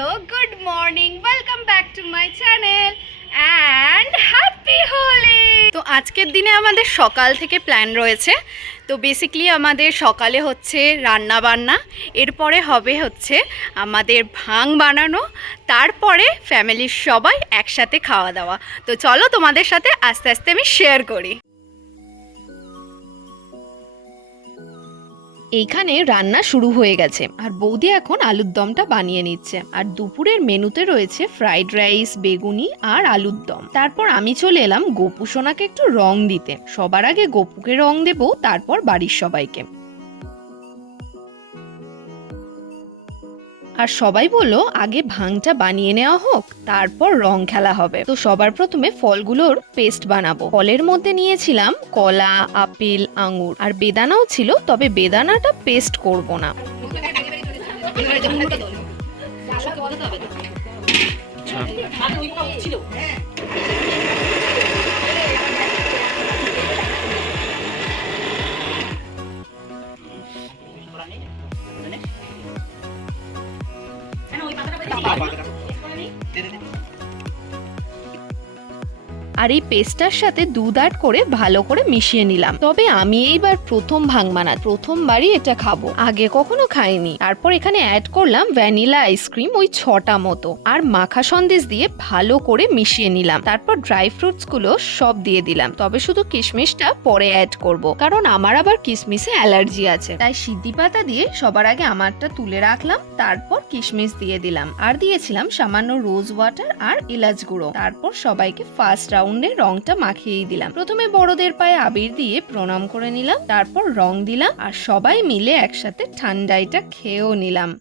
Hello good morning welcome back to my channel and happy Holi তো আজকের দিনে আমাদের সকাল থেকে প্ল্যান রয়েছে। তো বেসিক্যালি আমাদের সকালে হচ্ছে রান্না বান্না, এরপরে হবে হচ্ছে আমাদের ভাং বানানো, তারপরে ফ্যামিলির সবাই একসাথে খাওয়া দাওয়া। তো চলো তোমাদের সাথে আস্তে আস্তে আমি শেয়ার করি। এইখানে রান্না শুরু হয়ে গেছে। আর বৌদি এখন আলুর দমটা বানিয়ে নিচ্ছে। আর দুপুরের মেনুতে রয়েছে ফ্রাইড রাইস, বেগুনি আর আলুর দম। তারপর আমি চলে এলাম গোপু সোনাকে একটু রং দিতে। সবার আগে গোপুকে রং দেবো, তারপর বাড়ির সবাইকে। আর সবাই বলল, আগে ভাংটা বানিয়ে নেওয়া হোক, তারপর রং খেলা হবে। তো সবার প্রথমে ফলগুলোর পেস্ট বানাবো। ফলের মধ্যে নিয়েছিলাম কলা, আপেল, আঙুর। আর বেদানাও ছিল, তবে বেদানাটা পেস্ট করব না। apa? আর এই পেস্টটার সাথে দুধ অ্যাড করে ভালো করে মিশিয়ে নিলাম। তবে আমি এইবার প্রথম ভাং বানা প্রথমবারই এটা খাব। আগে কখনো খাইনি। তারপর এখানে অ্যাড করলাম ভ্যানিলা আইসক্রিম ওই ছটা মতো। আর মাখা সন্দেশ দিয়ে ভালো করে মিশিয়ে নিলাম। তারপর ড্রাই ফ্রুটসগুলো সব দিয়ে দিলাম। তবে শুধু কিশমিশটা পরে অ্যাড করব। কারণ আমার আবার কিশমিশে অ্যালার্জি আছে। তাই সিদ্ধি পাতা দিয়ে সবার আগে আমারটা তুলে রাখলাম। তারপর কিশমিশ দিয়ে দিলাম। আর দিয়েছিলাম সামান্য রোজ ওয়াটার আর এলাচ গুঁড়ো। তারপর সবাইকে ফার্স্ট রাউন্ডে রংটা মাখিয়েই দিলাম। প্রথমে বড়দের পায়ে আবির দিয়ে প্রণাম করে নিলাম, তারপর রং দিলাম আর সবাই মিলে একসাথে ঠান্ডাইটা খেয়েও নিলাম।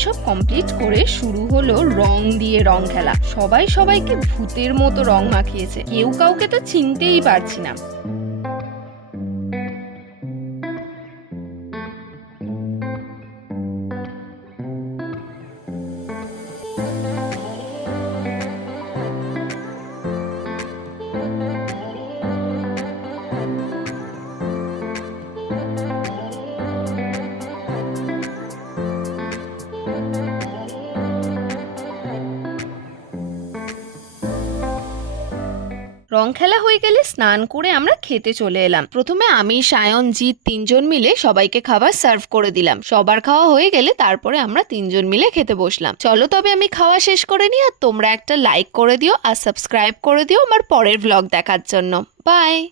এইসব কমপ্লিট করে শুরু হলো রং দিয়ে রং খেলা। সবাই সবাইকে ভূতের মতো রং মাখিয়েছে। কেউ কাউকে তো চিনতেই পারছি না। রং খেলা হয়ে গেলে স্নান করে আমরা খেতে চলে এলাম। প্রথমে আমি, সায়ন, জিৎ তিনজন মিলে সবাইকে খাবার সার্ভ করে দিলাম। সবার খাওয়া হয়ে গেলে তারপরে আমরা তিনজন মিলে খেতে বসলাম। চলো তবে আমি খাওয়া শেষ করে নিই আর তোমরা একটা লাইক করে দিও আর সাবস্ক্রাইব করে দিও আমার পরের ব্লগ দেখার জন্য। বাই!